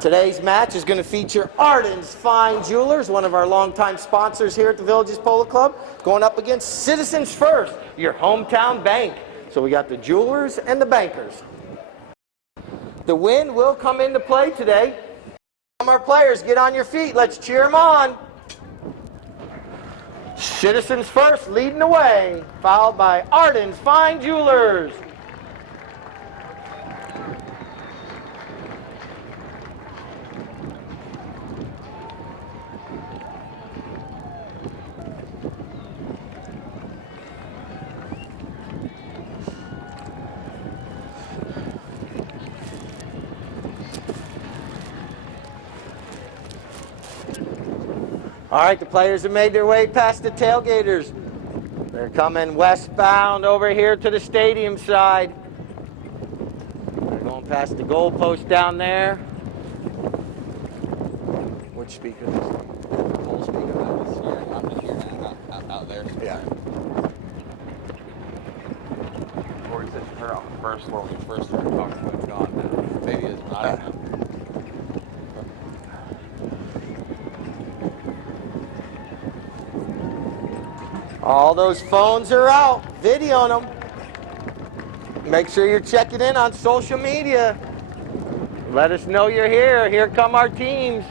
Today's match is going to feature Arden's Fine Jewelers, one of our longtime sponsors here at the Villages Polo Club, going up against Citizens First, your hometown bank. So we got the Jewelers and the Bankers. The wind will come into play today. Our players, get on your feet. Let's cheer them on. Citizens First leading the way, followed by Arden's Fine Jewelers. All right, the players have made their way past the tailgaters. They're coming westbound over here to the stadium side. They're going past the goalpost down there. Which speaker is this? Pole speaker? I'm just here out there. Yeah. Or he said you heard on the first floor when you first started talking about it gone now. Maybe it's not. I don't know. All those phones are out, videoing them. Make sure you're checking in on social media. Let us know you're here. Here come our teams.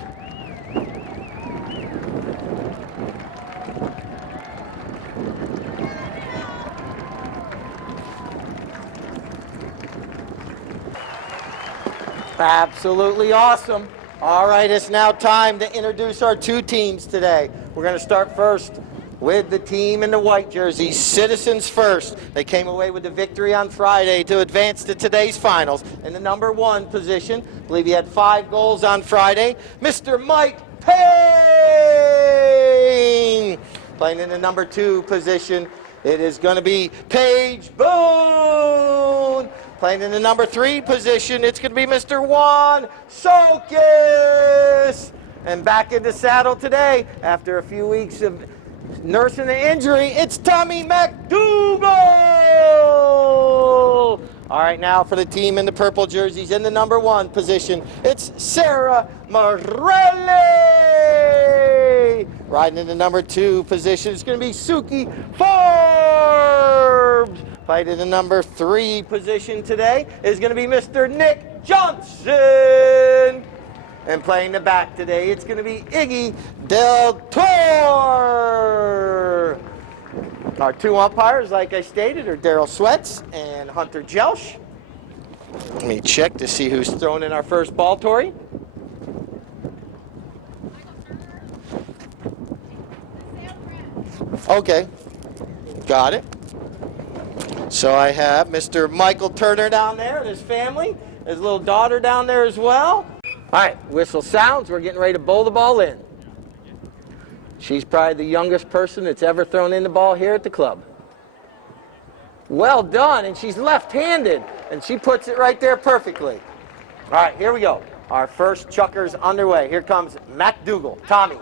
Absolutely awesome. All right, it's now time to introduce our two teams today. We're going to start first with the team in the white jerseys, Citizens First. They came away with the victory on Friday to advance to today's finals. In the number 1 position, I believe he had 5 goals on Friday, Mr. Mike Payne. Playing in the number 2 position, it is going to be Paige Boone. Playing in the number 3 position, it's going to be Mr. Juan Sokis. And back in the saddle today, after a few weeks of nursing an injury, it's Tommy McDougal! All right, now for the team in the purple jerseys in the number 1 position, it's Sarah Morelli! Riding in the number 2 position, it's going to be Suki Forbes! Playing in the number 3 position today is going to be Mr. Nick Johnson! And playing the back today, it's going to be Iggy Del Toro. Our 2 umpires, like I stated, are Daryl Sweats and Hunter Jelsh. Let me check to see who's throwing in our first ball, Tori. Okay, got it. So I have Mr. Michael Turner down there and his family, his little daughter down there as well. All right, whistle sounds. We're getting ready to bowl the ball in. She's probably the youngest person that's ever thrown in the ball here at the club. Well done, and she's left-handed, and she puts it right there perfectly. All right, here we go. Our first chucker's underway. Here comes McDougal, Tommy.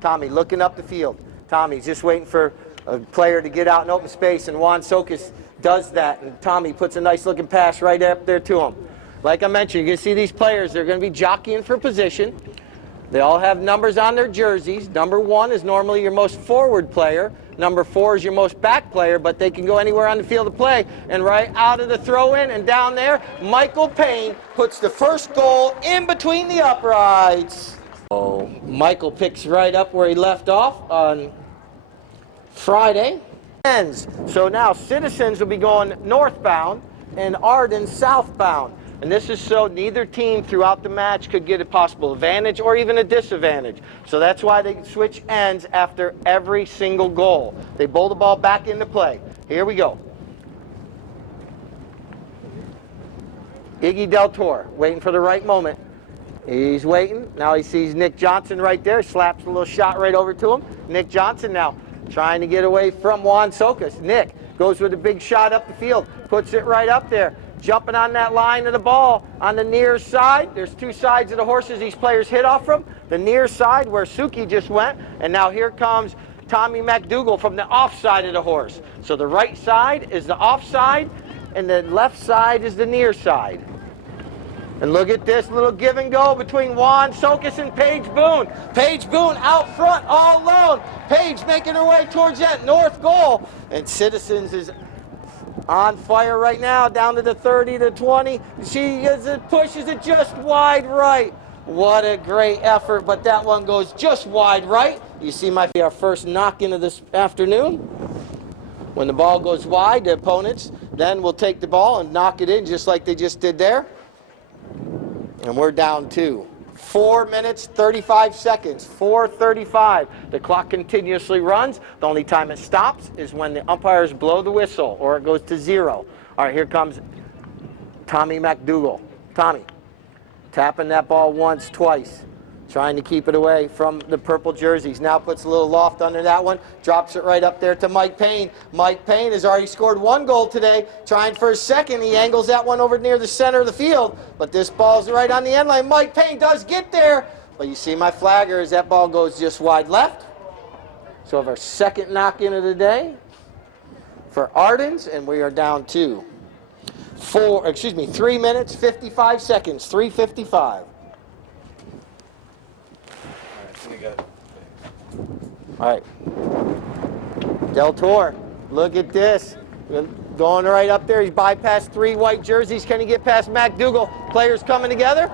Tommy looking up the field. Tommy's just waiting for a player to get out in open space, and Juan Sokis does that, and Tommy puts a nice-looking pass right up there to him. Like I mentioned, you can see these players, they're going to be jockeying for position. They all have numbers on their jerseys. Number 1 is normally your most forward player. Number 4 is your most back player, but they can go anywhere on the field of play. And right out of the throw-in and down there, Michael Payne puts the first goal in between the uprights. Oh, Michael picks right up where he left off on Friday. So now Citizens will be going northbound and Arden southbound. And this is so neither team throughout the match could get a possible advantage or even a disadvantage. So that's why they switch ends after every single goal. They bowl the ball back into play. Here we go. Iggy Del Toro waiting for the right moment. He's waiting. Now he sees Nick Johnson right there. Slaps a little shot right over to him. Nick Johnson now trying to get away from Juan Sokas. Nick goes with a big shot up the field. Puts it right up there. Jumping on that line of the ball on the near side. There's two sides of the horses these players hit off from. The near side where Suki just went. And now here comes Tommy McDougal from the off side of the horse. So the right side is the off side and the left side is the near side. And look at this little give and go between Juan Sokas and Paige Boone. Paige Boone out front all alone. Paige making her way towards that north goal. And Citizens is on fire right now, down to the 30 to 20. She pushes it just wide right. What a great effort, but that one goes just wide right. You see our first knock into this afternoon. When the ball goes wide, the opponents then will take the ball and knock it in just like they just did there. And we're down to 4 minutes, 35 seconds, 4:35. The clock continuously runs. The only time it stops is when the umpires blow the whistle or it goes to 0. All right, here comes Tommy McDougal. Tommy, tapping that ball once, twice, trying to keep it away from the purple jerseys. Now puts a little loft under that one, drops it right up there to Mike Payne. Mike Payne has already scored 1 goal today, trying for his second. He angles that one over near the center of the field, but this ball's right on the end line. Mike Payne does get there, but you see my flagger as that ball goes just wide left. So we have our second knock-in of the day for Ardens, and we are down to 3 minutes, 55 seconds, 3:55. All right. Del Toro, look at this. Going right up there. He's bypassed 3 white jerseys. Can he get past McDougal? Players coming together.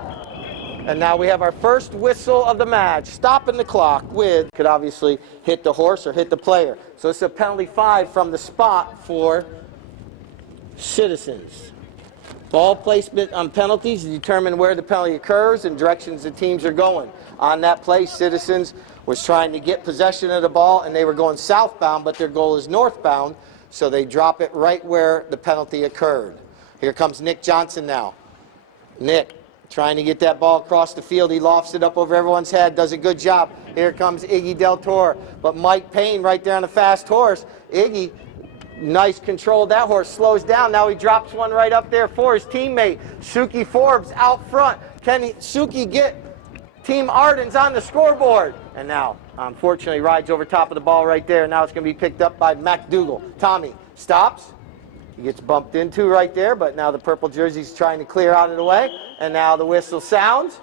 And now we have our first whistle of the match. Stopping the clock with, could obviously hit the horse or hit the player. So it's a penalty 5 from the spot for Citizens. Ball placement on penalties to determine where the penalty occurs and directions the teams are going. On that play, Citizens was trying to get possession of the ball, and they were going southbound, but their goal is northbound, so they drop it right where the penalty occurred. Here comes Nick Johnson now. Nick trying to get that ball across the field. He lofts it up over everyone's head, does a good job. Here comes Iggy Del Toro, but Mike Payne right there on a fast horse. Iggy, nice control of that horse, slows down. Now he drops one right up there for his teammate. Suki Forbes out front. Can Suki get Team Ardens on the scoreboard? And now, unfortunately, rides over top of the ball right there. Now it's going to be picked up by McDougal. Tommy stops. He gets bumped into right there, but now the purple jersey's trying to clear out of the way. And now the whistle sounds.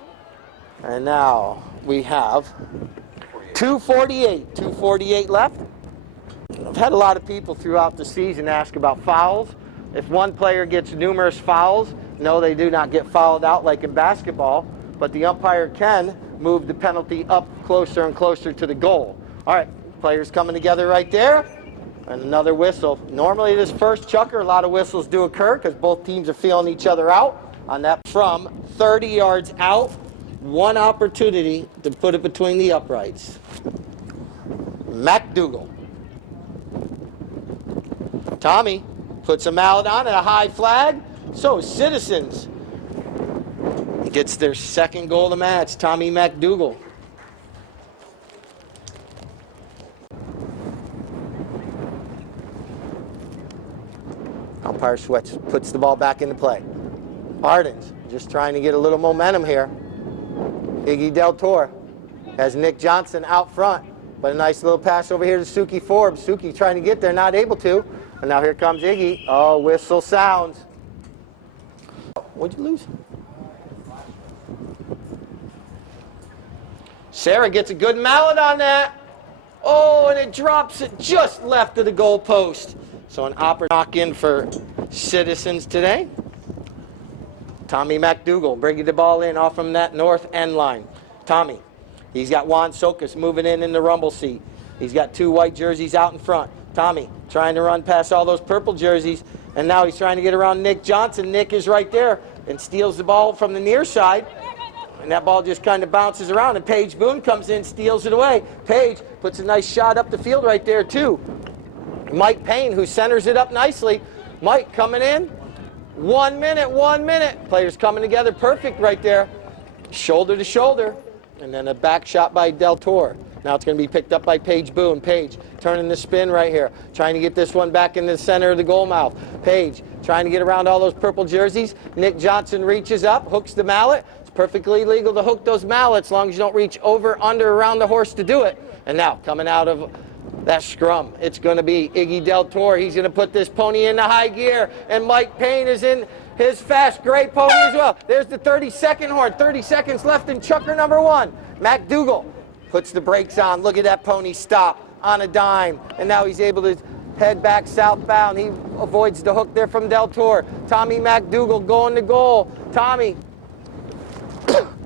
And now we have 2:48 left. I've had a lot of people throughout the season ask about fouls. If one player gets numerous fouls, no, they do not get fouled out like in basketball, but the umpire can move the penalty up closer and closer to the goal. All right, players coming together right there, and another whistle. Normally this first chucker, a lot of whistles do occur because both teams are feeling each other out. On that from 30 yards out, one opportunity to put it between the uprights. McDougal. Tommy puts a mallet on and a high flag. So Citizens gets their second goal of the match. Tommy McDougal. Umpire Switch puts the ball back into play. Ardens just trying to get a little momentum here. Iggy Del Toro has Nick Johnson out front, but a nice little pass over here to Suki Forbes. Suki trying to get there, not able to. And now here comes Iggy. Oh, whistle sounds. What'd you lose? Sarah gets a good mallet on that. Oh, and it drops it just left of the goal post. So an opportunity knock in for Citizens today. Tommy McDougal bringing the ball in off from that north end line. Tommy, he's got Juan Sokas moving in the rumble seat. He's got 2 white jerseys out in front. Tommy trying to run past all those purple jerseys, and now he's trying to get around Nick Johnson. Nick is right there. and steals the ball from the near side. And that ball just kind of bounces around, and Paige Boone comes in, steals it away. Paige puts a nice shot up the field right there, too. Mike Payne, who centers it up nicely. Mike coming in. 1 minute, 1 minute. Players coming together perfect right there. Shoulder to shoulder. And then a back shot by Del Toro. Now it's going to be picked up by Paige Boone. Paige turning the spin right here. Trying to get this one back in the center of the goal mouth. Paige trying to get around all those purple jerseys. Nick Johnson reaches up, hooks the mallet. It's perfectly legal to hook those mallets as long as you don't reach over, under, around the horse to do it. And now coming out of that scrum, it's going to be Iggy Del Toro. He's going to put this pony into high gear. And Mike Payne is in his fast gray pony as well. There's the 30-second horn. 30 seconds left in chukker number 1. MacDougall puts the brakes on. Look at that pony stop on a dime. And now he's able to head back southbound. He avoids the hook there from Del Toro. Tommy MacDougall going to goal. Tommy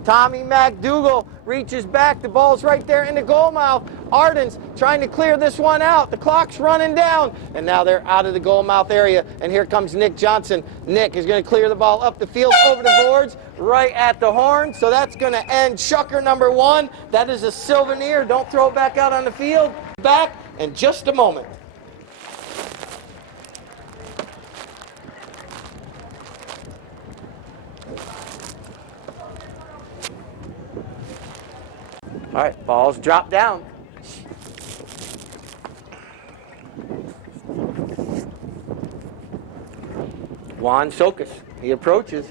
MacDougall reaches back. The ball's right there in the goal mouth. Arden's trying to clear this one out. The clock's running down. And now they're out of the goal mouth area. And here comes Nick Johnson. Nick is going to clear the ball up the field, over the boards, right at the horn. So that's going to end chukker number 1. That is a souvenir. Don't throw it back out on the field. Back in just a moment. All right, balls drop down. Juan Sokas, he approaches.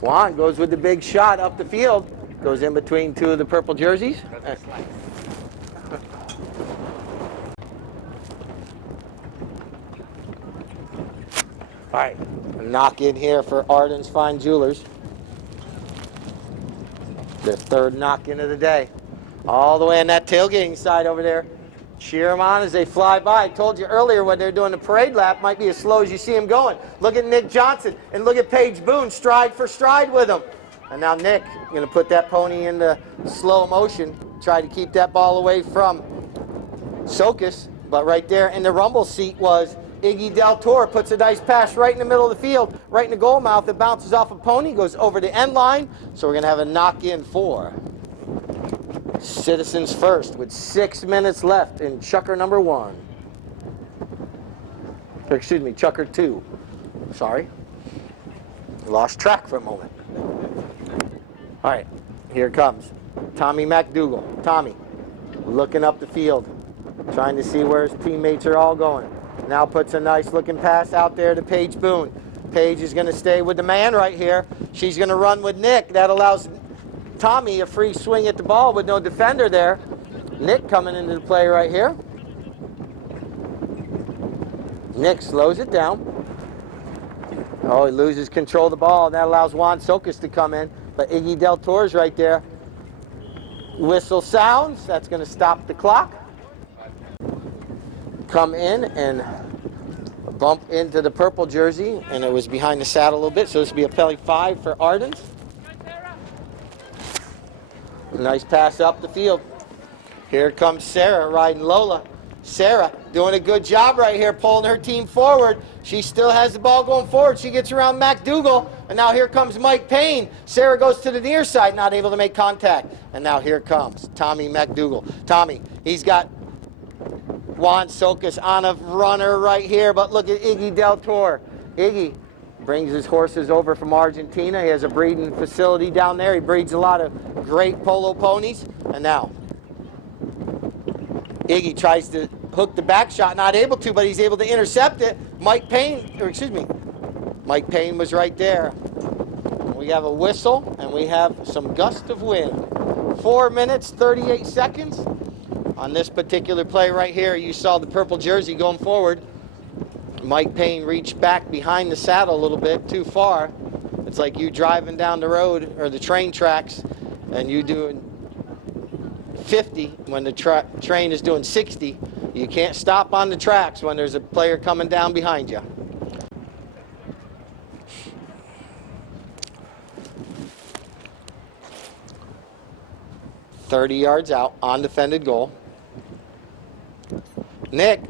Juan goes with the big shot up the field. Goes in between two of the purple jerseys. All right, a knock in here for Arden's Fine Jewelers. Their third knock-in of the day. All the way on that tailgating side over there. Cheer them on as they fly by. I told you earlier when they're doing the parade lap, might be as slow as you see them going. Look at Nick Johnson and look at Paige Boone stride for stride with him. And now Nick going to put that pony into slow motion, try to keep that ball away from Sokas. But right there in the rumble seat was Iggy Del Toro. Puts a nice pass right in the middle of the field, right in the goal mouth. It bounces off a pony, goes over the end line. So we're going to have a knock-in for Citizens first with 6 minutes left in chukker number 1. Excuse me, chukker 2. Sorry. Lost track for a moment. All right, here comes Tommy MacDougall. Tommy looking up the field, trying to see where his teammates are all going. Now puts a nice looking pass out there to Paige Boone. Paige is going to stay with the man right here. She's going to run with Nick. That allows Tommy a free swing at the ball with no defender there. Nick coming into the play right here. Nick slows it down. Oh, he loses control of the ball. That allows Juan Sokas to come in. But Iggy Del Toro's right there. Whistle sounds. That's going to stop the clock. Come in and bump into the purple jersey, and it was behind the saddle a little bit, so this will be a penalty 5 for Arden's. Nice pass up the field. Here comes Sarah riding Lola. Sarah doing a good job right here, pulling her team forward. She still has the ball going forward. She gets around MacDougall, and now here comes Mike Payne. Sarah goes to the near side, not able to make contact. And now here comes Tommy MacDougall. Tommy, he's got Juan Sokas on a runner right here, but look at Iggy Del Toro. Iggy brings his horses over from Argentina. He has a breeding facility down there. He breeds a lot of great polo ponies. And now Iggy tries to hook the back shot, not able to, but he's able to intercept it. Mike Payne Mike Payne was right there. We have a whistle, and we have some gust of wind. 4 minutes, 38 seconds. On this particular play right here, you saw the purple jersey going forward. Mike Payne reached back behind the saddle a little bit too far. It's like you driving down the road or the train tracks and you doing 50 when the train is doing 60. You can't stop on the tracks when there's a player coming down behind you. .30 yards out, undefended goal. Nick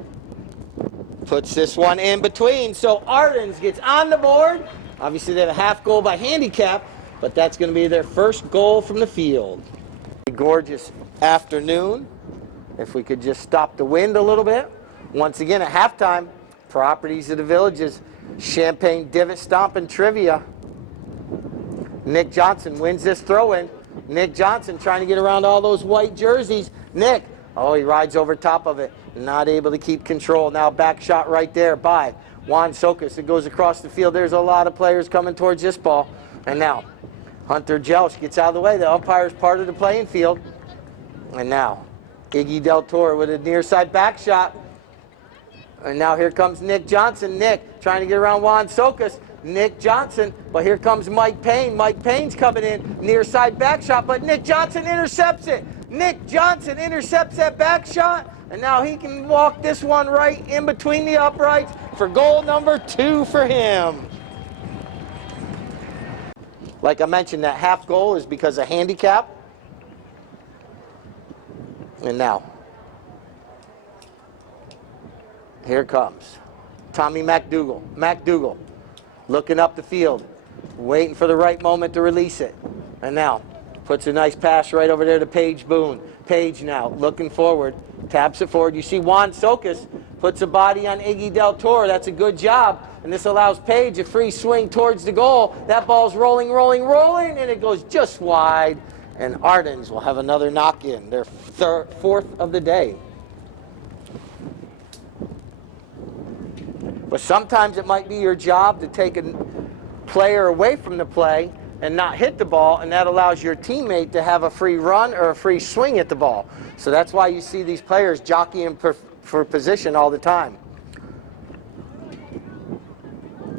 puts this one in between, so Arden's gets on the board, Obviously, they have a half goal by handicap, but that's going to be their first goal from the field. A gorgeous afternoon. If we could just stop the wind a little bit. Once again, at halftime, Properties of the Villages, Champagne Divot Stomping Trivia. Nick Johnson wins this throw-in. Nick Johnson trying to get around all those white jerseys. Nick, oh, he rides over top of it. Not able to keep control. Now back shot right there by Juan Socas. It goes across the field. There's a lot of players coming towards this ball. And now Hunter Jelch gets out of the way. The umpire's part of the playing field. And now Iggy Del Toro with a near side back shot. And now here comes Nick Johnson. Nick trying to get around Juan Socas. Nick Johnson, but here comes Mike Payne. Mike Payne's coming in, near side back shot, but Nick Johnson intercepts it. Nick Johnson intercepts that back shot, and now he can walk this one right in between the uprights for goal number 2 for him. Like I mentioned, that half goal is because of handicap. And now, here comes Tommy McDougal. McDougal looking up the field, waiting for the right moment to release it. And now, puts a nice pass right over there to Paige Boone. Paige now, looking forward, taps it forward. You see Juan Socas puts a body on Iggy Del Toro. That's a good job. And this allows Paige a free swing towards the goal. That ball's rolling, rolling, rolling, and it goes just wide. And Ardens will have another knock-in, their fourth of the day. But sometimes it might be your job to take a player away from the play and not hit the ball, and that allows your teammate to have a free run or a free swing at the ball. So that's why you see these players jockeying for position all the time.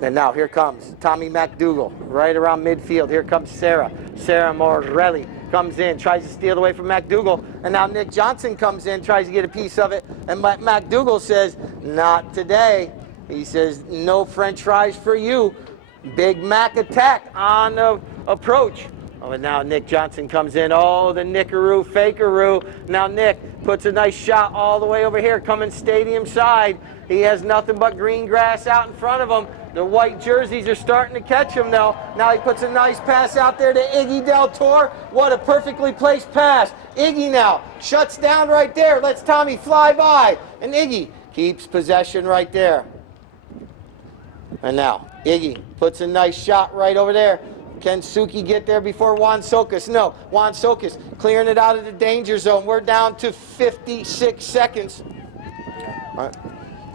And now here comes Tommy McDougal right around midfield. Here comes Sarah. Sarah Morelli comes in, tries to steal away from McDougal. And now Nick Johnson comes in, tries to get a piece of it. And McDougal says, not today. He says, no French fries for you. Big Mac attack on the approach. Oh, and now Nick Johnson comes in. Oh, the Nickaroo, fakeroo. Now Nick puts a nice shot all the way over here, coming stadium side. He has nothing but green grass out in front of him. The white jerseys are starting to catch him now. Now he puts a nice pass out there to Iggy Del Toro. What a perfectly placed pass. Iggy now shuts down right there. Lets Tommy fly by. And Iggy keeps possession right there. And now, Iggy puts a nice shot right over there. Can Suki get there before Juan Socas? No, Juan Socas clearing it out of the danger zone. We're down to 56 seconds. All right.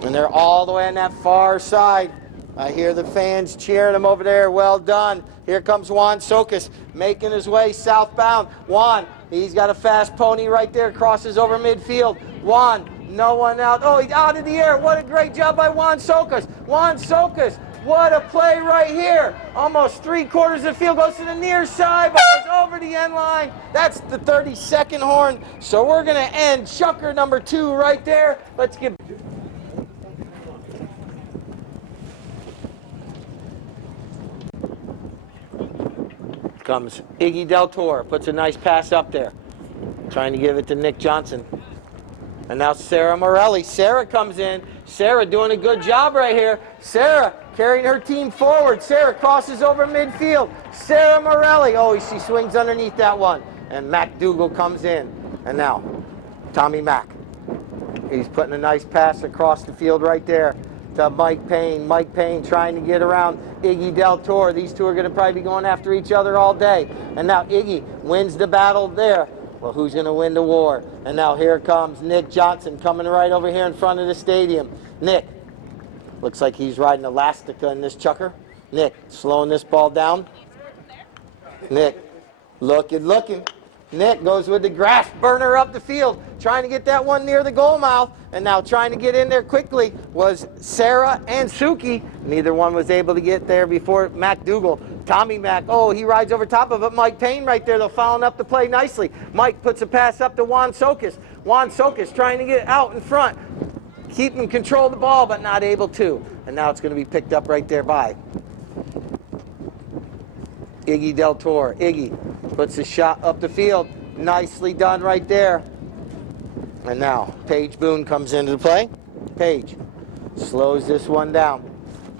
And they're all the way on that far side. I hear the fans cheering him over there. Well done. Here comes Juan Socas making his way southbound. Juan, he's got a fast pony right there, crosses over midfield. Juan, no one out. Oh, he's out of the air. What a great job by Juan Socas. Juan Socas, what a play right here. Almost 3/4 of the field, goes to the near side, but goes over the end line. That's the 32nd horn. So we're going to end chucker number 2 right there. Let's give... Comes Iggy Del Toro, puts a nice pass up there, trying to give it to Nick Johnson. And now Sarah Morelli. Sarah comes in. Sarah doing a good job right here. Sarah carrying her team forward. Sarah crosses over midfield. Sarah Morelli. Oh, she swings underneath that one. And McDougal comes in. And now Tommy Mack. He's putting a nice pass across the field right there to Mike Payne. Mike Payne trying to get around Iggy Del Toro. These two are going to probably be going after each other all day. And now Iggy wins the battle there. Well, who's going to win the war? And now here comes Nick Johnson coming right over here in front of the stadium. Nick, looks like he's riding Elastica in this chucker. Nick, slowing this ball down. Nick, looking. Nick goes with the grass burner up the field, trying to get that one near the goal mouth. And now trying to get in there quickly was Sarah and Suki. Neither one was able to get there before McDougal. Tommy Mack, oh, he rides over top of it. Mike Payne right there, though, following up the play nicely. Mike puts a pass up to Juan Socas. Juan Socas trying to get out in front, keeping control of the ball, but not able to. And now it's going to be picked up right there by Iggy Del Toro. Iggy puts a shot up the field. Nicely done right there. And now Paige Boone comes into the play. Paige slows this one down.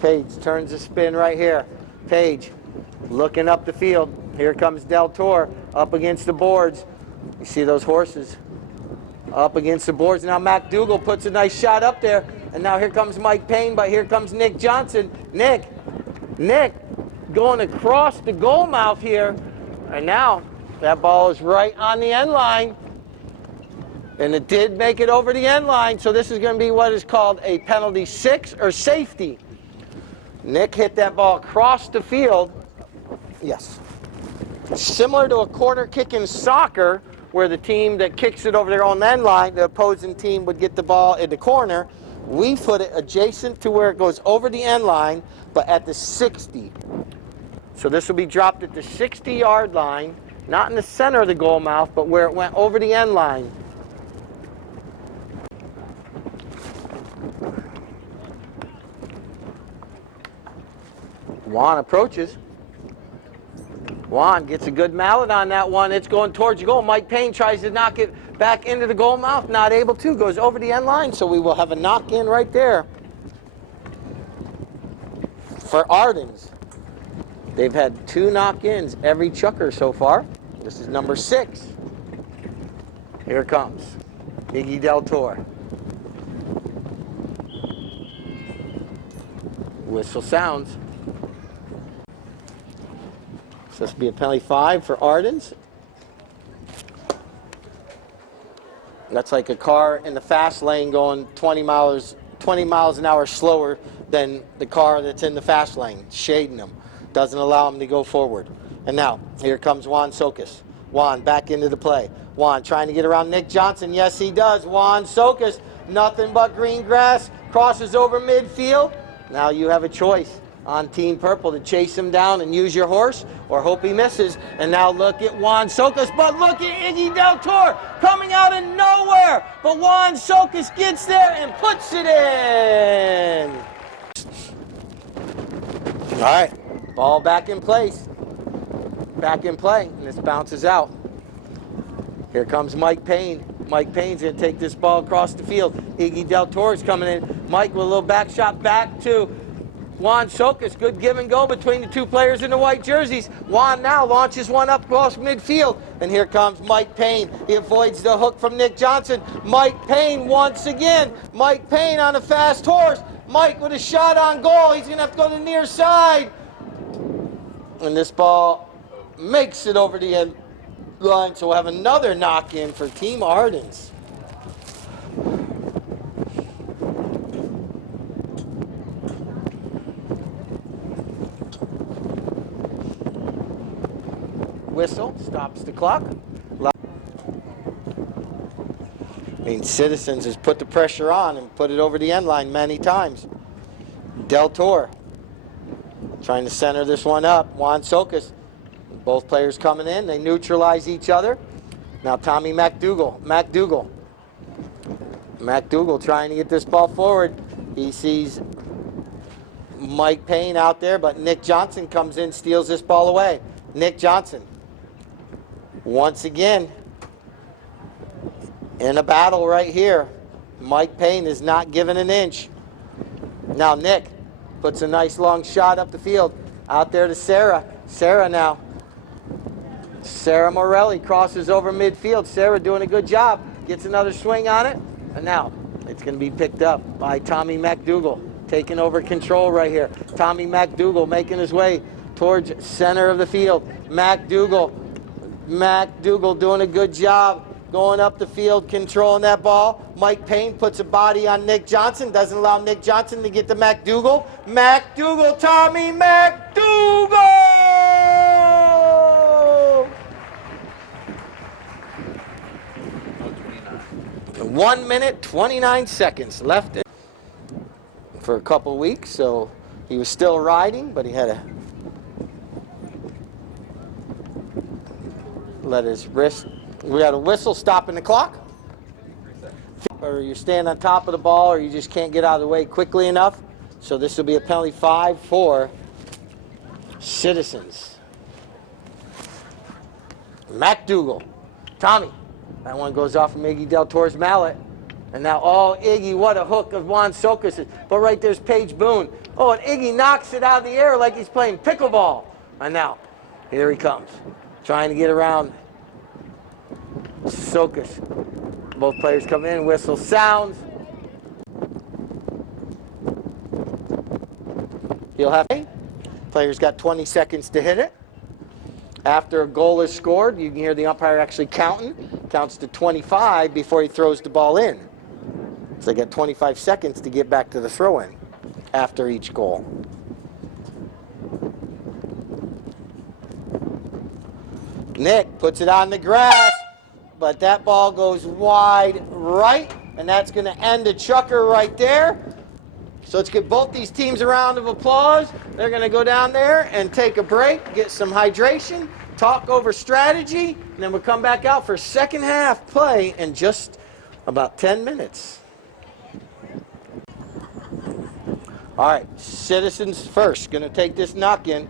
Paige turns the spin right here. Page looking up the field. Here comes Del Toro up against the boards. You see those horses up against the boards. Now McDougal puts a nice shot up there. And now here comes Mike Payne, but here comes Nick Johnson. Nick going across the goal mouth here. And now that ball is right on the end line. And it did make it over the end line. So this is going to be what is called a penalty 6 or safety. Nick hit that ball across the field. Yes. Similar to a corner kick in soccer, where the team that kicks it over their own end line, the opposing team would get the ball in the corner. We put it adjacent to where it goes over the end line, but at the 60. So this will be dropped at the 60-yard line, not in the center of the goal mouth, but where it went over the end line. Juan approaches. Juan gets a good mallet on that one. It's going towards the goal. Mike Payne tries to knock it back into the goal mouth. Not able to. Goes over the end line. So we will have a knock-in right there for Ardens. They've had 2 knock-ins every chucker so far. This is number 6. Here it comes. Iggy Del Toro. Whistle sounds. So this will be a penalty 5 for Ardens. That's like a car in the fast lane going 20 miles an hour slower than the car that's in the fast lane, shading them. Doesn't allow them to go forward. And now, here comes Juan Sokas. Juan back into the play. Juan trying to get around Nick Johnson. Yes, he does. Juan Sokas, nothing but green grass, crosses over midfield. Now you have a choice on Team Purple to chase him down and use your horse or hope he misses. And now look at Juan Sokas, but look at Iggy Del Toro coming out of nowhere. But Juan Sokas gets there and puts it in. All right, ball back in place. Back in play, and this bounces out. Here comes Mike Payne. Mike Payne's going to take this ball across the field. Iggy Del Toro's coming in. Mike with a little back shot back to Juan Sokas. Good give and go between the 2 players in the white jerseys. Juan now launches one up across midfield. And here comes Mike Payne. He avoids the hook from Nick Johnson. Mike Payne once again. Mike Payne on a fast horse. Mike with a shot on goal. He's going to have to go to the near side. And this ball makes it over the end line. So we'll have another knock-in for Team Ardens. Whistle stops the clock. I mean, Citizens has put the pressure on and put it over the end line many times. Del Toro trying to center this one up. Juan Sokas. Both players coming in. They neutralize each other. Now Tommy McDougal trying to get this ball forward. He sees Mike Payne out there, but Nick Johnson comes in, steals this ball away. Nick Johnson, once again, in a battle right here. Mike Payne is not giving an inch. Now Nick puts a nice long shot up the field. Out there to Sarah. Sarah now. Sarah Morelli crosses over midfield. Sarah doing a good job. Gets another swing on it. And now it's going to be picked up by Tommy McDougal. Taking over control right here. Tommy McDougal making his way towards center of the field. McDougal doing a good job going up the field, controlling that ball. Mike Payne puts a body on Nick Johnson. Doesn't allow Nick Johnson to get to McDougal. Tommy McDougal! 1 minute, 29 seconds left for a couple weeks, so he was still riding, but he had to let his wrist. We got a whistle stopping the clock. Or you stand on top of the ball, or you just can't get out of the way quickly enough. So this will be a penalty 5 for Citizens. McDougal. Tommy. That one goes off from Iggy Del Toro's mallet. And now, oh, Iggy, what a hook of Juan Sokas. But right there's Paige Boone. Oh, and Iggy knocks it out of the air like he's playing pickleball. And now, here he comes, trying to get around Sokas. Both players come in, whistle sounds. He'll have players got 20 seconds to hit it. After a goal is scored, you can hear the umpire actually counting. Counts to 25 before he throws the ball in. So they got 25 seconds to get back to the throw-in after each goal. Nick puts it on the grass, but that ball goes wide right, and that's going to end the chukker right there. So let's give both these teams a round of applause. They're going to go down there and take a break, get some hydration, talk over strategy, and then we'll come back out for second half play in just about 10 minutes. All right, Citizens first. Going to take this knock-in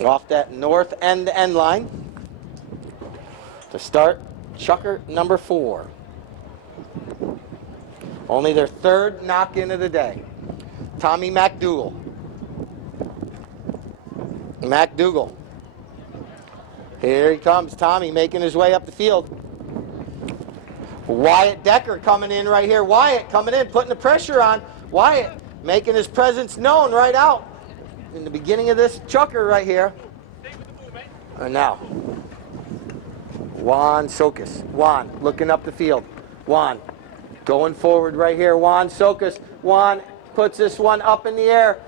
off that north end line to start chukker number 4. Only their third knock-in of the day. Tommy McDougal. McDougal. Here he comes, Tommy making his way up the field. Wyatt Decker coming in right here. Wyatt coming in, putting the pressure on. Wyatt making his presence known right out in the beginning of this chukker right here. And now, Juan Sokas. Juan looking up the field. Juan going forward right here. Juan Sokas. Juan puts this one up in the air.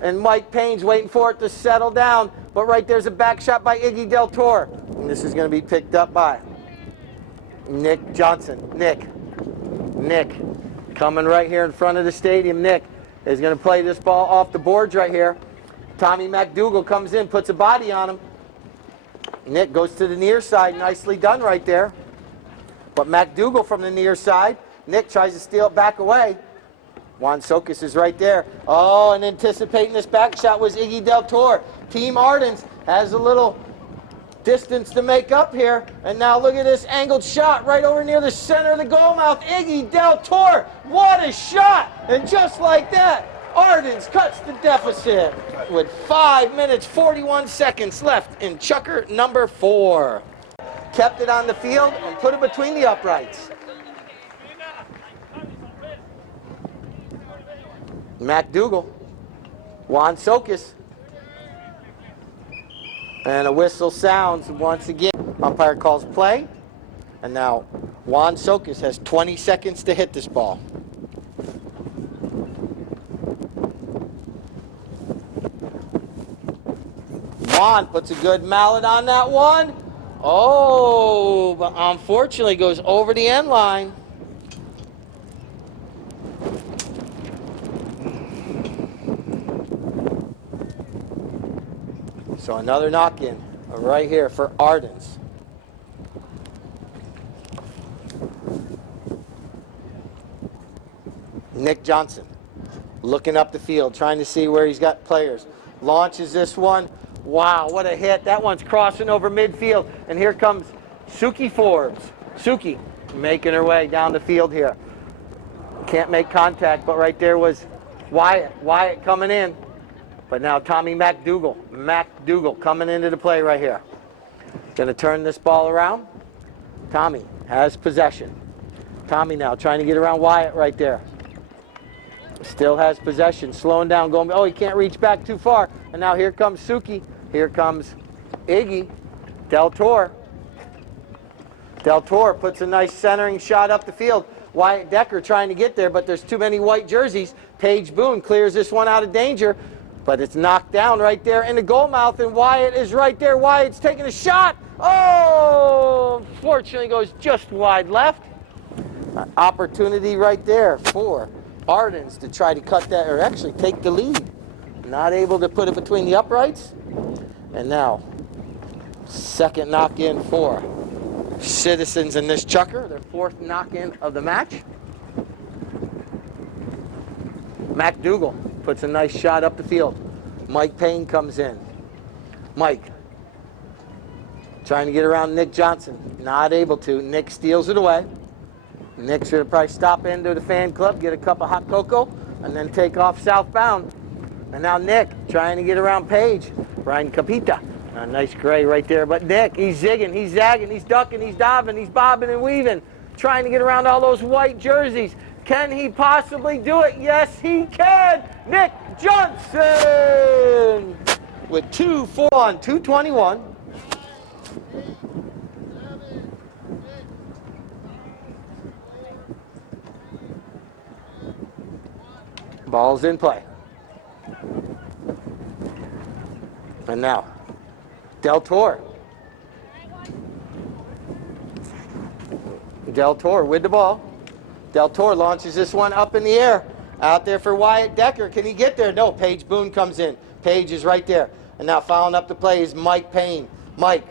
And Mike Payne's waiting for it to settle down. But right there's a back shot by Iggy Del Toro. And this is going to be picked up by Nick Johnson. Nick coming right here in front of the stadium. Nick is going to play this ball off the boards right here. Tommy McDougal comes in, puts a body on him. Nick goes to the near side. Nicely done right there. But McDougal from the near side. Nick tries to steal it back away. Juan Sokas is right there. Oh, and anticipating this back shot was Iggy Del Toro. Team Ardens has a little distance to make up here. And now look at this angled shot right over near the center of the goal mouth. Iggy Del Toro, what a shot! And just like that, Ardens cuts the deficit with 5 minutes, 41 seconds left in chukker number 4. Kept it on the field and put it between the uprights. McDougal, Juan Sokas, and a whistle sounds once again. Umpire calls play, and now Juan Sokas has 20 seconds to hit this ball. Juan puts a good mallet on that one. Oh, but unfortunately goes over the end line. So another knock-in right here for Ardens. Nick Johnson looking up the field, trying to see where he's got players. Launches this one. Wow, what a hit. That one's crossing over midfield. And here comes Suki Forbes. Suki making her way down the field here. Can't make contact, but right there was Wyatt. Wyatt coming in. But now Tommy McDougal. McDougal coming into the play right here. Going to turn this ball around. Tommy has possession. Tommy now trying to get around Wyatt right there. Still has possession. Slowing down. Going. Oh, he can't reach back too far. And now here comes Suki. Here comes Iggy. Del Toro. Del Toro puts a nice centering shot up the field. Wyatt Decker trying to get there, but there's too many white jerseys. Paige Boone clears this one out of danger. But it's knocked down right there in the goal mouth, and Wyatt is right there. Wyatt's taking a shot. Oh, unfortunately goes just wide left. Opportunity right there for Ardens to try to cut that, or actually take the lead. Not able to put it between the uprights. And now, second knock-in for Citizens in this chukker, their fourth knock-in of the match. McDougal puts a nice shot up the field. Mike Payne comes in. Mike trying to get around Nick Johnson. Not able to. Nick steals it away. Nick's going to probably stop into the fan club, get a cup of hot cocoa, and then take off southbound. And now Nick trying to get around Paige. Brian Capita. A nice gray right there. But Nick, he's zigging, he's zagging, he's ducking, he's diving, he's bobbing and weaving, trying to get around all those white jerseys. Can he possibly do it? Yes, he can. Nick Johnson with 2-4 on 2:21. Ball's in play. And now, Del Toro. Del Toro with the ball. Del Toro launches this one up in the air. Out there for Wyatt Decker. Can he get there? No, Paige Boone comes in. Paige is right there. And now following up the play is Mike Payne. Mike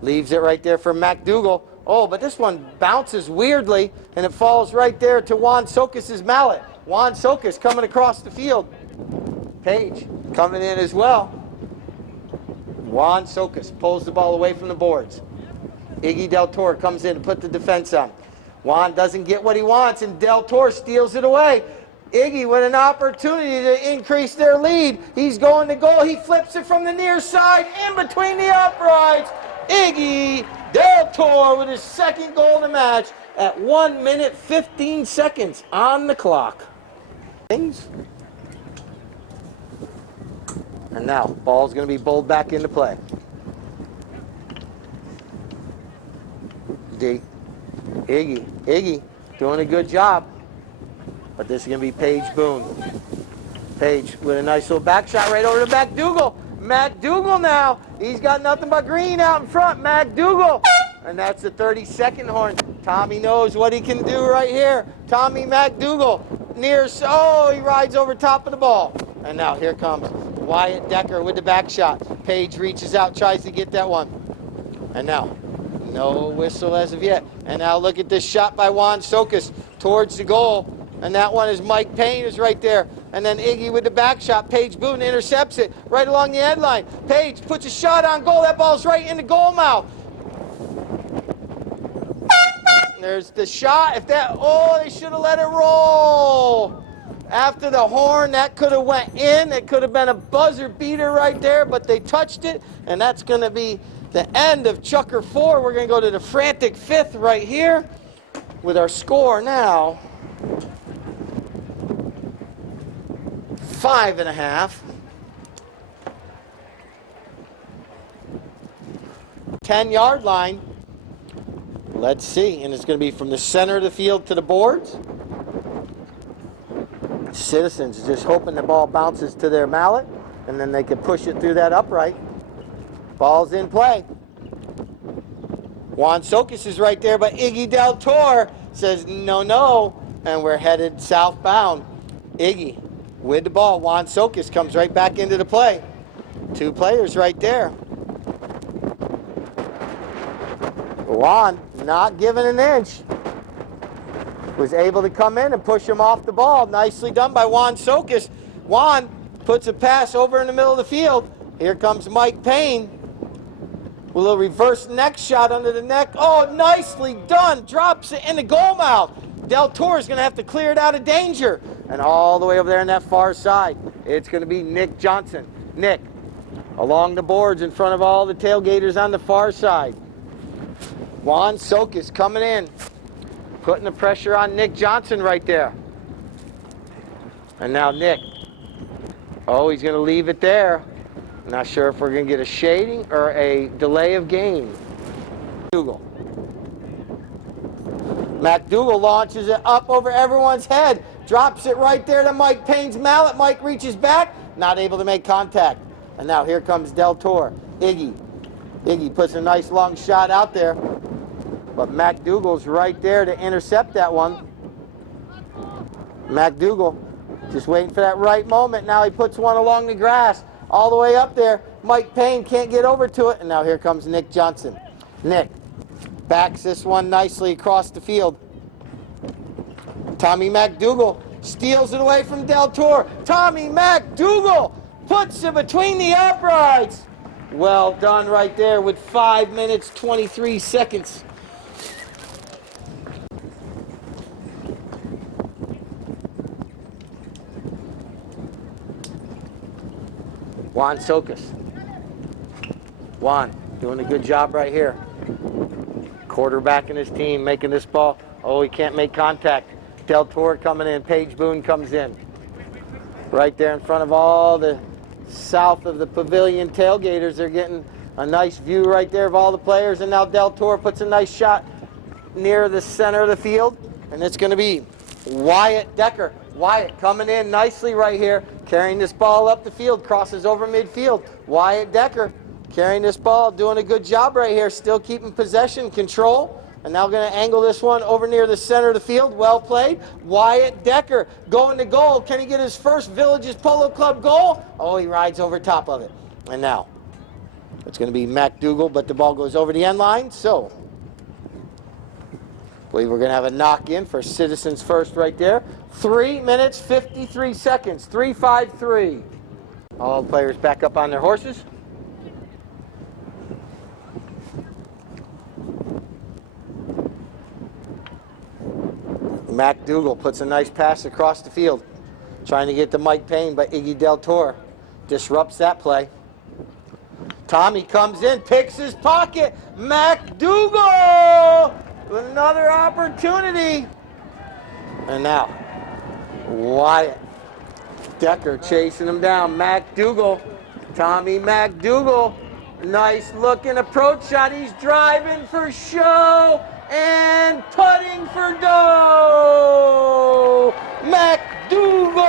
leaves it right there for McDougal. Oh, but this one bounces weirdly, and it falls right there to Juan Sokis' mallet. Juan Sokis coming across the field. Paige coming in as well. Juan Sokis pulls the ball away from the boards. Iggy Del Toro comes in to put the defense on. Juan doesn't get what he wants, and Del Toro steals it away. Iggy with an opportunity to increase their lead. He's going to goal. He flips it from the near side in between the uprights. Iggy Del Toro with his second goal of the match at 1 minute 15 seconds on the clock. And now, ball's going to be bowled back into play. Iggy doing a good job. But this is going to be Paige Boone. Paige with a nice little back shot right over to McDougal. McDougal now. He's got nothing but green out in front. McDougal. And that's the 30-second horn. Tommy knows what he can do right here. Tommy McDougal. Oh, he rides over top of the ball. And now here comes Wyatt Decker with the back shot. Paige reaches out, tries to get that one. And now, no whistle as of yet. And now look at this shot by Juan Sokis towards the goal. And that one is Mike Payne is right there. And then Iggy with the back shot. Paige Boone intercepts it right along the end line. Paige puts a shot on goal. That ball's right in the goal mouth. There's the shot. They should have let it roll. After the horn, that could have went in. It could have been a buzzer beater right there, but they touched it. And that's going to be the end of Chucker 4. We're going to go to the frantic fifth right here with our score now. 5.5. 10-yard line. Let's see. And it's going to be from the center of the field to the boards. Citizens just hoping the ball bounces to their mallet, and then they can push it through that upright. Ball's in play. Juan Sokis is right there, but Iggy Del Toro says no, and we're headed southbound. Iggy with the ball. Juan Sokis comes right back into the play. Two players right there. Juan not giving an inch. Was able to come in and push him off the ball. Nicely done by Juan Sokis. Juan puts a pass over in the middle of the field. Here comes Mike Payne. With a little reverse neck shot under the neck. Oh, nicely done. Drops it in the goal mouth. Del Toro is going to have to clear it out of danger. And all the way over there on that far side, it's going to be Nick Johnson. Nick, along the boards in front of all the tailgaters on the far side. Juan Sokis coming in. Putting the pressure on Nick Johnson right there. And now Nick. Oh, he's going to leave it there. Not sure if we're going to get a shading or a delay of game. McDougal launches it up over everyone's head. Drops it right there to Mike Payne's mallet. Mike reaches back. Not able to make contact. And now here comes Del Toro. Iggy. Iggy puts a nice long shot out there. But McDougal's right there to intercept that one. McDougal just waiting for that right moment. Now he puts one along the grass all the way up there. Mike Payne can't get over to it. And now here comes Nick Johnson. Nick backs this one nicely across the field. Tommy McDougal steals it away from Del Toro. Tommy McDougal puts it between the uprights. Well done right there with 5 minutes, 23 seconds. Juan Socas. Juan doing a good job right here. Quarterbacking his team, making this ball. Oh, he can't make contact. Del Toro coming in. Paige Boone comes in. Right there in front of all the south of the pavilion tailgaters. They're getting a nice view right there of all the players. And now Del Toro puts a nice shot near the center of the field. And it's going to be Wyatt Decker. Wyatt coming in nicely right here, carrying this ball up the field, crosses over midfield. Wyatt Decker carrying this ball, doing a good job right here, still keeping possession, control. And now going to angle this one over near the center of the field. Well played. Wyatt Decker going to goal. Can he get his first Villages Polo Club goal? Oh, he rides over top of it. And now it's going to be MacDougall, but the ball goes over the end line. So I believe we're going to have a knock-in for Citizens first right there. 3 minutes, 53 seconds. 3-5-3. All the players back up on their horses. MacDougall puts a nice pass across the field, trying to get to Mike Payne, but Iggy Del Toro disrupts that play. Tommy comes in, picks his pocket. MacDougall with another opportunity. And now, Wyatt Decker chasing him down. MacDougall, Tommy MacDougall, nice looking approach shot. He's driving for show. And putting for dough, MacDougall.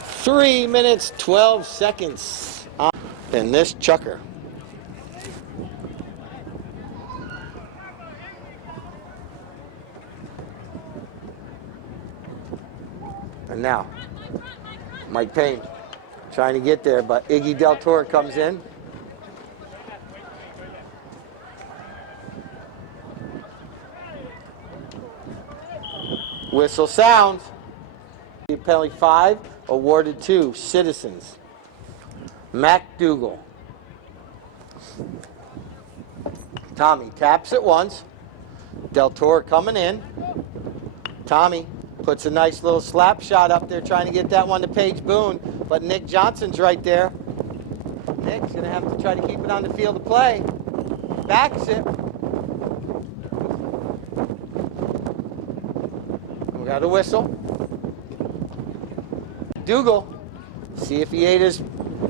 3 minutes, 12 seconds in this chucker. And now, Mike Payne trying to get there, but Iggy Del Toro comes in. Whistle sounds. Penalty 5, awarded to Citizens. MacDougall. Tommy taps it once. Del Toro coming in. Tommy puts a nice little slap shot up there, trying to get that one to Paige Boone. But Nick Johnson's right there. Nick's going to have to try to keep it on the field of play. Backs it. We got a whistle. Dougal, see if he ate his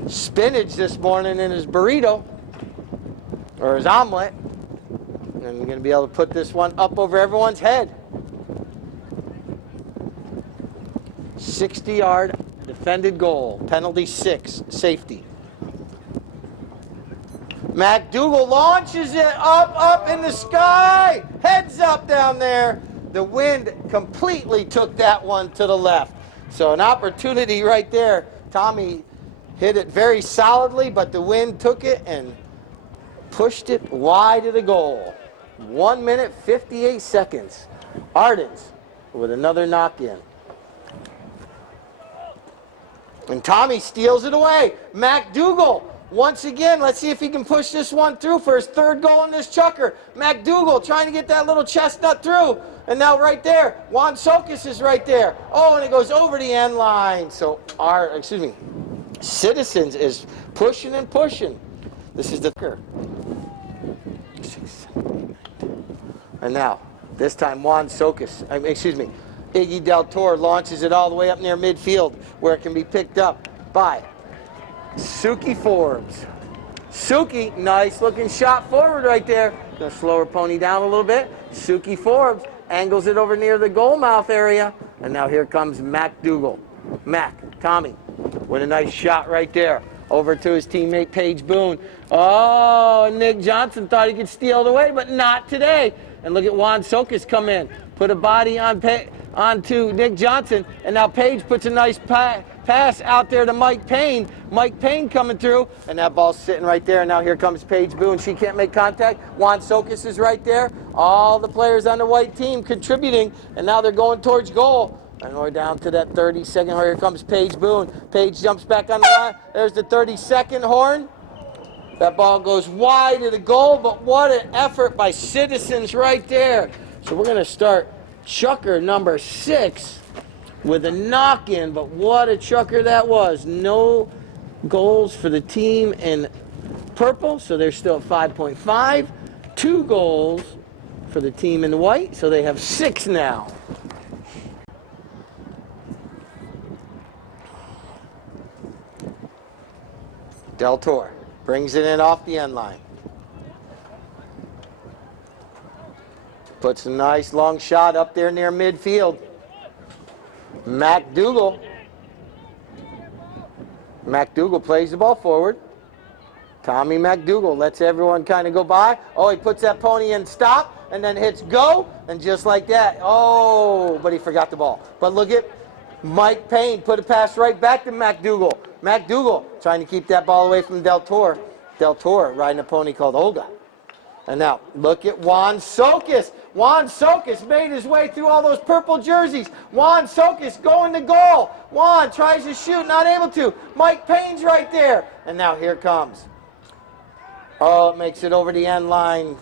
spinach this morning in his burrito or his omelet. And we're going to be able to put this one up over everyone's head. 60-yard defended goal. Penalty 6, safety. MacDougall launches it up in the sky. Heads up down there. The wind completely took that one to the left. So an opportunity right there. Tommy hit it very solidly, but the wind took it and pushed it wide of the goal. 1 minute, 58 seconds. Ardens with another knock-in. And Tommy steals it away. MacDougall, once again, let's see if he can push this one through for his third goal in this chucker. MacDougall trying to get that little chestnut through. And now right there, Juan Socas is right there. Oh, and it goes over the end line. So Citizens is pushing and pushing. This is the kicker. And now, this time Juan Socas, Iggy Del Toro launches it all the way up near midfield where it can be picked up by Suki Forbes. Suki, nice looking shot forward right there. Gonna slow her pony down a little bit. Suki Forbes angles it over near the goal mouth area. And now here comes MacDougall. Tommy, with a nice shot right there. Over to his teammate Paige Boone. Oh, Nick Johnson thought he could steal it away, but not today. And look at Juan Socas come in. Put a body onto Nick Johnson. And now Paige puts a nice pass out there to Mike Payne. Mike Payne coming through. And that ball's sitting right there. And now here comes Paige Boone. She can't make contact. Juan Socas is right there. All the players on the white team contributing. And now they're going towards goal. And we're down to that 30-second horn. Here comes Paige Boone. Paige jumps back on the line. There's the 30-second horn. That ball goes wide of the goal, but what an effort by Citizens right there. So we're going to start chucker number 6 with a knock-in, but what a chucker that was. No goals for the team in purple, so they're still at 5.5. 2 goals for the team in white, so they have 6 now. Del Toro brings it in off the end line. Puts a nice long shot up there near midfield. McDougal plays the ball forward. Tommy McDougal lets everyone kind of go by. Oh, he puts that pony in stop and then hits go, and just like that. Oh, but he forgot the ball. But look at Mike Payne put a pass right back to McDougal. McDougal trying to keep that ball away from Del Toro. Del Toro riding a pony called Olga. And now, look at Juan Sokas. Juan Sokas made his way through all those purple jerseys. Juan Sokas going to goal. Juan tries to shoot, not able to. Mike Payne's right there. And now here comes. Oh, it makes it over the end line.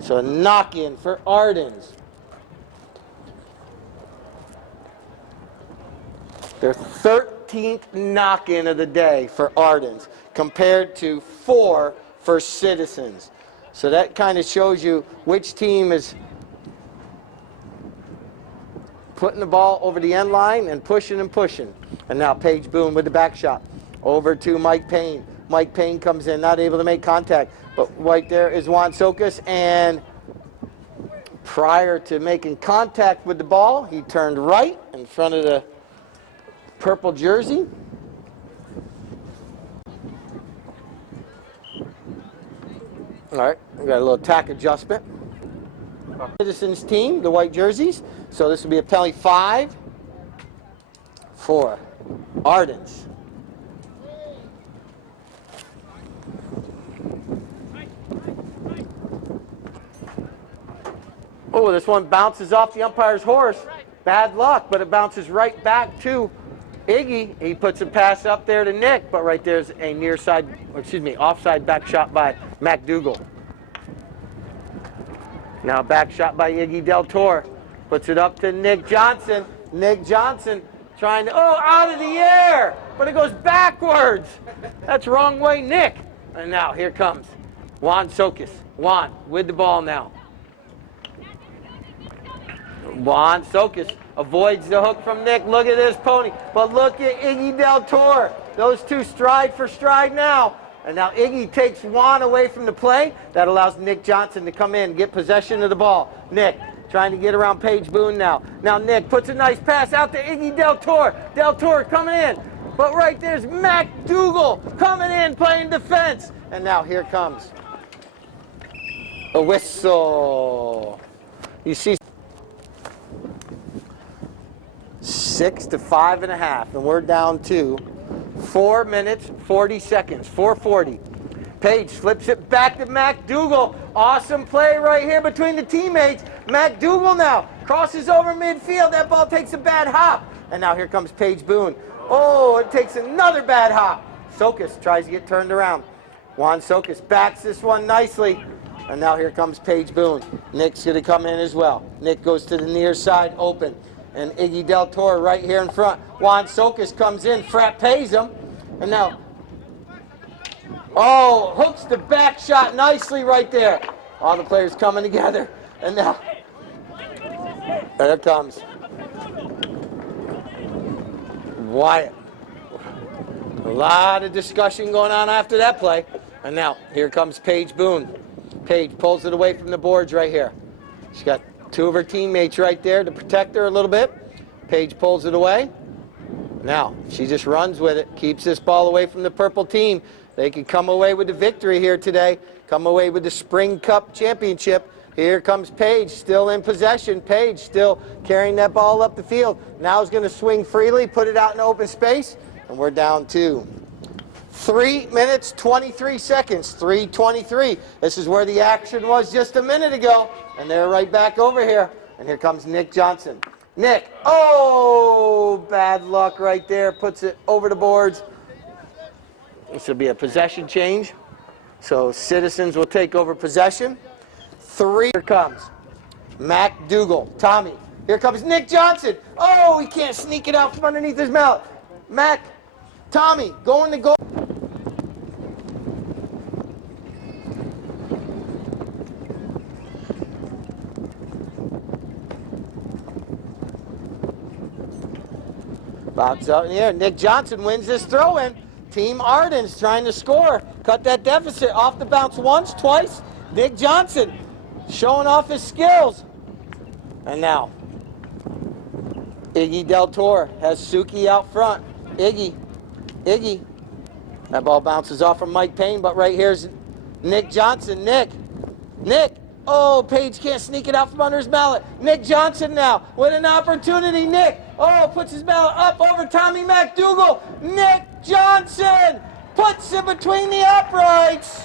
So a knock-in for Ardens. Their 13th knock-in of the day for Ardens, compared to 4 for Citizens. So that kind of shows you which team is putting the ball over the end line and pushing and pushing. And now Paige Boone with the back shot. Over to Mike Payne. Mike Payne comes in, not able to make contact. But right there is Juan Sokas. And prior to making contact with the ball, he turned right in front of the purple jersey. All right, we got a little tack adjustment. Citizens team, the white jerseys. So this will be a penalty 5 for Ardens. Oh, this one bounces off the umpire's horse. Bad luck, but it bounces right back to Iggy. He puts a pass up there to Nick, but right there's a offside back shot by McDougal. Now back shot by Iggy Del Toro. Puts it up to Nick Johnson. Nick Johnson trying to, out of the air, but it goes backwards. That's wrong way, Nick. And now here comes Juan Sokas. Juan with the ball now. Juan Sokas avoids the hook from Nick. Look at this pony. But look at Iggy Del Toro. Those two stride for stride now. And now Iggy takes Juan away from the play. That allows Nick Johnson to come in and get possession of the ball. Nick trying to get around Paige Boone now. Now Nick puts a nice pass out to Iggy Del Toro. Del Toro coming in. But right there's McDougal coming in playing defense. And now here comes a whistle. You see 6 to 5.5, and we're down to 4 minutes, 40 seconds, 4:40. Paige flips it back to McDougal. Awesome play right here between the teammates. McDougal now crosses over midfield. That ball takes a bad hop. And now here comes Paige Boone. Oh, it takes another bad hop. Sokas tries to get turned around. Juan Sokas backs this one nicely. And now here comes Paige Boone. Nick's going to come in as well. Nick goes to the near side open. And Iggy Del Toro right here in front. Juan Sokas comes in, frappes him. And now, hooks the back shot nicely right there. All the players coming together. And now, there it comes Wyatt. A lot of discussion going on after that play. And now, here comes Paige Boone. Paige pulls it away from the boards right here. She's got 2 of her teammates right there to protect her a little bit. Paige pulls it away. Now, she just runs with it, keeps this ball away from the purple team. They can come away with the victory here today, come away with the Spring Cup Championship. Here comes Paige, still in possession. Paige still carrying that ball up the field. Now is going to swing freely, put it out in open space, and we're down to 3 minutes, 23 seconds, 3:23. This is where the action was just a minute ago, and they're right back over here. And here comes Nick Johnson. Nick, bad luck right there, puts it over the boards. This will be a possession change. So Citizens will take over possession. 3, here comes McDougal. Tommy Here comes Nick Johnson. Oh, he can't sneak it out from underneath his mallet. Mac, Tommy, going to goal. Bounce out in the air. Nick Johnson wins this throw-in. Team Arden's trying to score. Cut that deficit. Off the bounce once, twice. Nick Johnson showing off his skills. And now, Iggy Del Toro has Suki out front. Iggy. That ball bounces off from Mike Payne, but right here's Nick Johnson. Nick. Oh, Page can't sneak it out from under his mallet. Nick Johnson now with an opportunity. Nick, puts his mallet up over Tommy McDougal. Nick Johnson puts it between the uprights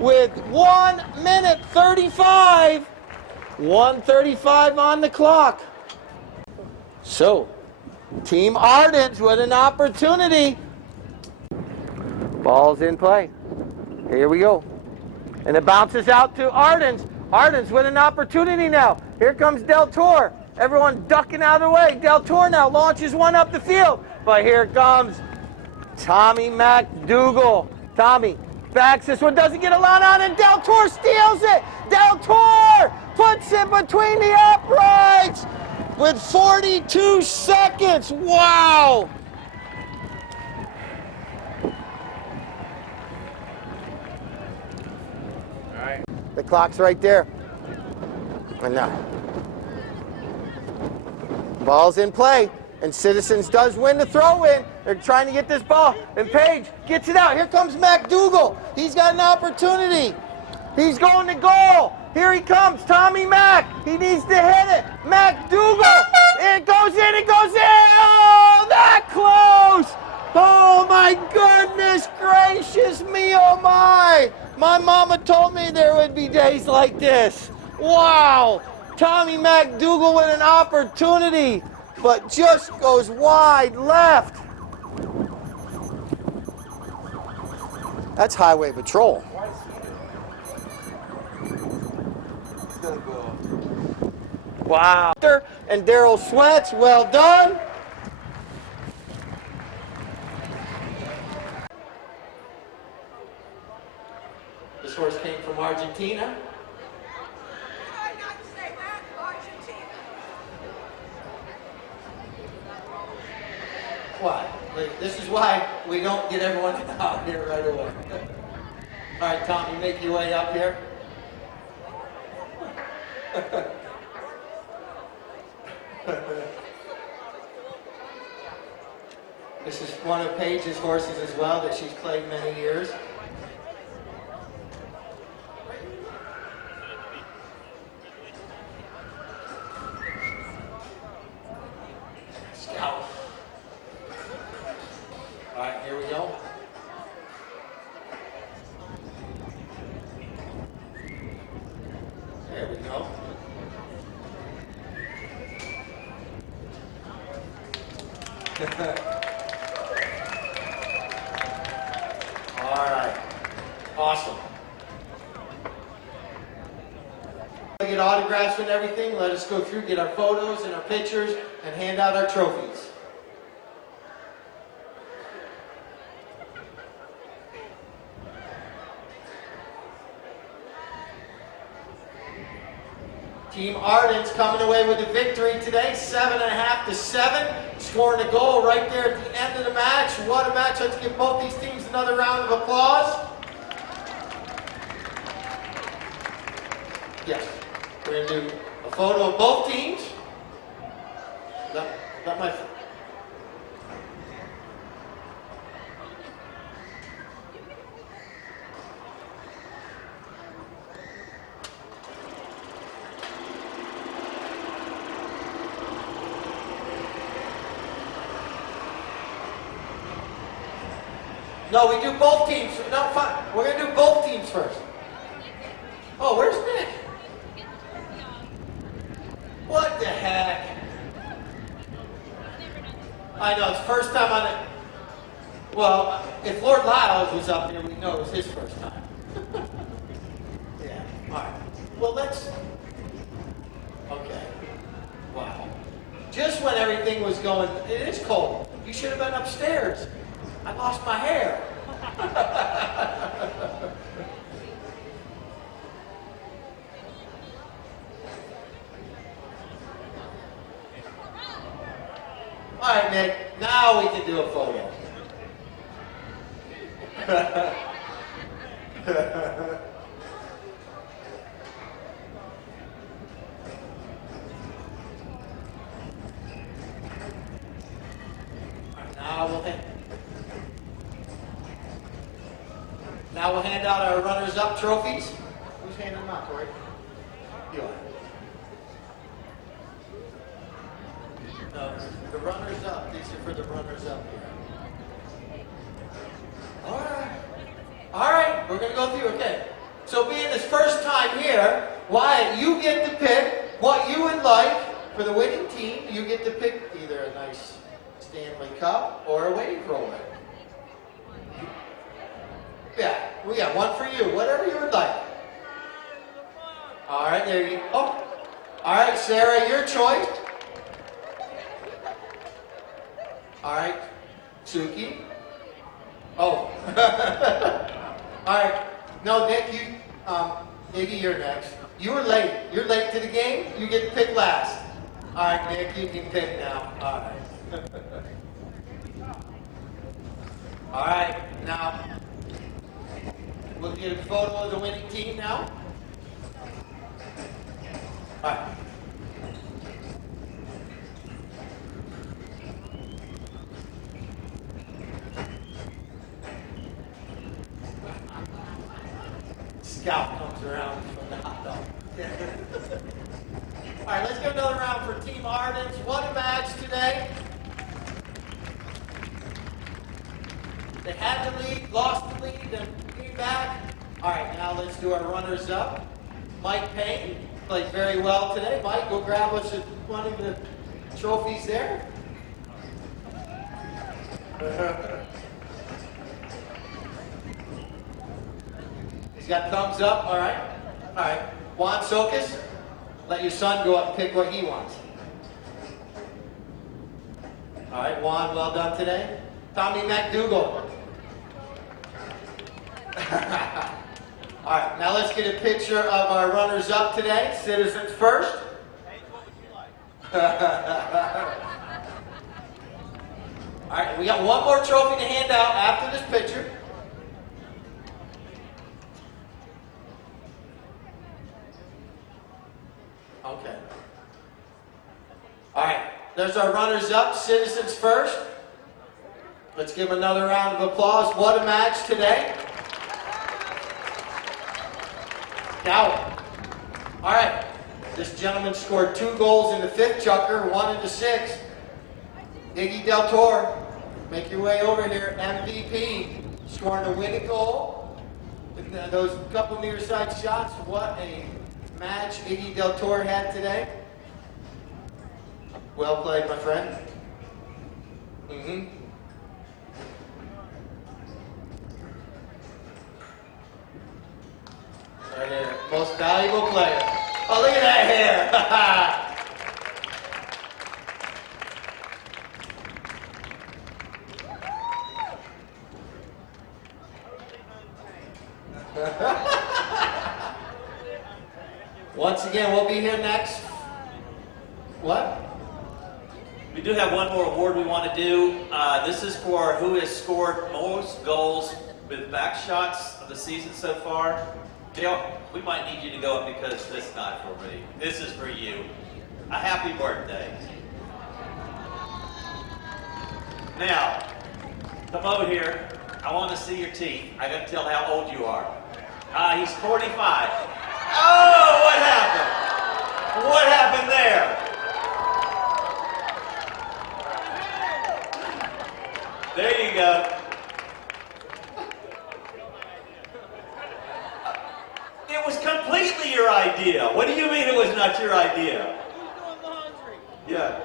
with 1 minute 35. 1:35 on the clock. So, Team Ardens with an opportunity. Ball's in play. Here we go. And it bounces out to Ardens. Ardens with an opportunity now. Here comes Del Toro. Everyone ducking out of the way. Del Toro now launches one up the field. But here comes Tommy McDougal. Tommy backs this one, doesn't get a lot on, and Del Toro steals it. Del Toro puts it between the uprights with 42 seconds. Wow. All right. The clock's right there. And now, ball's in play, and Citizens does win the throw-in. They're trying to get this ball, and Page gets it out. Here comes McDougal. He's got an opportunity. He's going to goal. Here he comes, Tommy Mack. He needs to hit it. McDougal. It goes in, it goes in. Oh, that close. Oh, my goodness gracious me, oh my. My mama told me there would be days like this. Wow. Tommy McDougal with an opportunity, but just goes wide left. That's Highway Patrol. Wow. And Daryl Sweats, well done. This horse came from Argentina. Why? This is why we don't get everyone out here right away. All right, Tom, you make your way up here. This is one of Paige's horses as well that she's played many years. Scout. All right, here we go. There we go. All right. Awesome. Get autographs and everything. Let us go through, get our photos and our pictures, and hand out our trophies. Team Ardens coming away with the victory today, 7.5-7, scoring a goal right there at the end of the match. What a match. Let's give both these teams another round of applause. Yes, we're going to do a photo of both teams. That my... No, we do both teams. No, fine. We're going to do both teams first. Oh, where's Nick? What the heck? I know, it's first time on it. Well, if Lord Lyles was up here, we know it was his first time. Yeah, all right. Well, let's... Okay. Wow. everything was going, it is cold. You should have been upstairs. I lost my hair. All right, Nick, now we can do a photo. Now we'll hand out our runners-up trophies. Who's handing them out, Corey? You are. No, the runners-up. These are for the runners-up here. All right. All right, we're going to go through. Okay. So being this first time here, Wyatt, you get to pick what you would like for the winning team. You get to pick either a nice Stanley Cup or a wave roller. Yeah, we got one for you. Whatever you would like. All right, there you go. Oh. All right, Sarah, your choice. All right, Suki. Oh. All right. No, Nick, you, Iggy, you're next. You were late. You're late to the game. You get to pick last. All right, Nick, you can pick now. All right. All right, now. We'll get a photo of the winning team now. All right. Scout comes around from the hot dog. All right, let's give another round for Team Ardens. What a match today. They had the lead, lost the lead, and came back. All right, now let's do our runners-up. Mike Payne played very well today. Mike, go grab us one of the trophies there. He's got thumbs up. All right. All right. Juan Sokas, let your son go up and pick what he wants. All right, Juan, well done today. Tommy McDougall. All right, now let's get a picture of our runners-up today. Citizens first. All right, we got one more trophy to hand out after this picture. Okay. All right, there's our runners-up. Citizens first. Let's give them another round of applause. What a match today. Now, all right, this gentleman scored 2 goals in the 5th chucker, 1 in the 6th. Iggy Del Toro, make your way over here. MVP, scoring a winning goal. With those couple near side shots, what a match Iggy Del Toro had today. Well played, my friend. Right there. Most valuable player. Oh, look at that hair. Once again, we'll be here next. What? We do have one more award we want to do. This is for who has scored most goals with back shots of the season so far. Dale, we might need you to go up because this is not for me. This is for you. A happy birthday. Now, come over here. I want to see your teeth. I got to tell how old you are. He's 45. Oh, what happened? What happened there? There you go. It was completely your idea. What do you mean it was not your idea? Who's doing laundry? Yeah.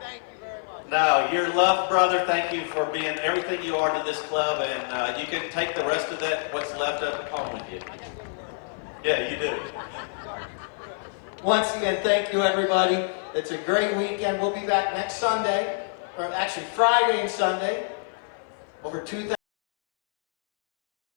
Thank you very much. No, you're loved, brother. Thank you for being everything you are to this club, and you can take the rest of that, what's left of it, home with you. Yeah, you do. Once again, thank you, everybody. It's a great weekend. We'll be back next Sunday, or actually Friday and Sunday, over 2,000.